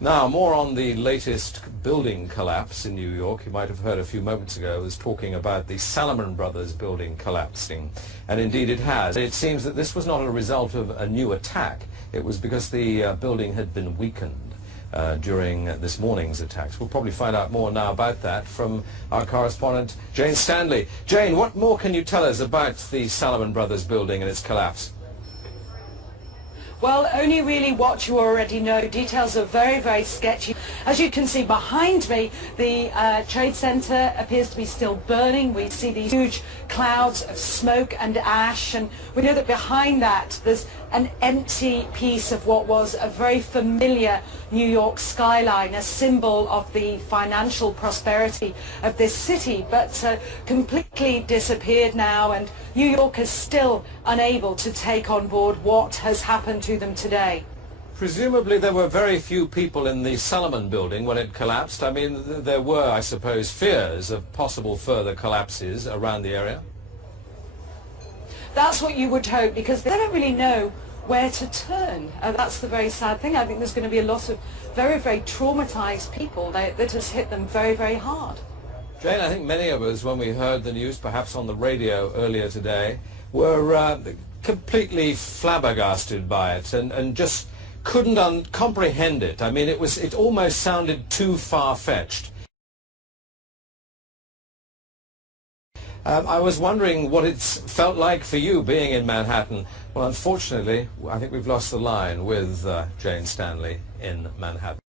Now, more on the latest building collapse in New York. You might have heard a few moments ago I was talking about the Saloman Brothers building collapsing, and indeed it has. It seems that this was not a result of a new attack. It was because the building had been weakened during this morning's attacks. We'll probably find out more now about that from our correspondent Jane Stanley. Jane, what more can you tell us about the Saloman Brothers building and its collapse? Well, only really what you already know. Details are very, very sketchy. As you can see behind me, the trade center appears to be still burning. We see these huge clouds of smoke and ash, and we know that behind that there's an empty piece of what was a very familiar New York skyline, a symbol of the financial prosperity of this city, but completely disappeared now, and New York is still unable to take on board what has happened to them today. Presumably there were very few people in the Saloman building when it collapsed. I mean, there were, I suppose, fears of possible further collapses around the area. That's what you would hope, because they don't really know where to turn. That's the very sad thing. I think there's going to be a lot of very, very traumatized people that has hit them very, very hard. Jane, I think many of us, when we heard the news, perhaps on the radio earlier today, were completely flabbergasted by it and just couldn't comprehend it. I mean, it almost sounded too far-fetched. I was wondering what it's felt like for you being in Manhattan. Well, unfortunately, I think we've lost the line with Jane Stanley in Manhattan.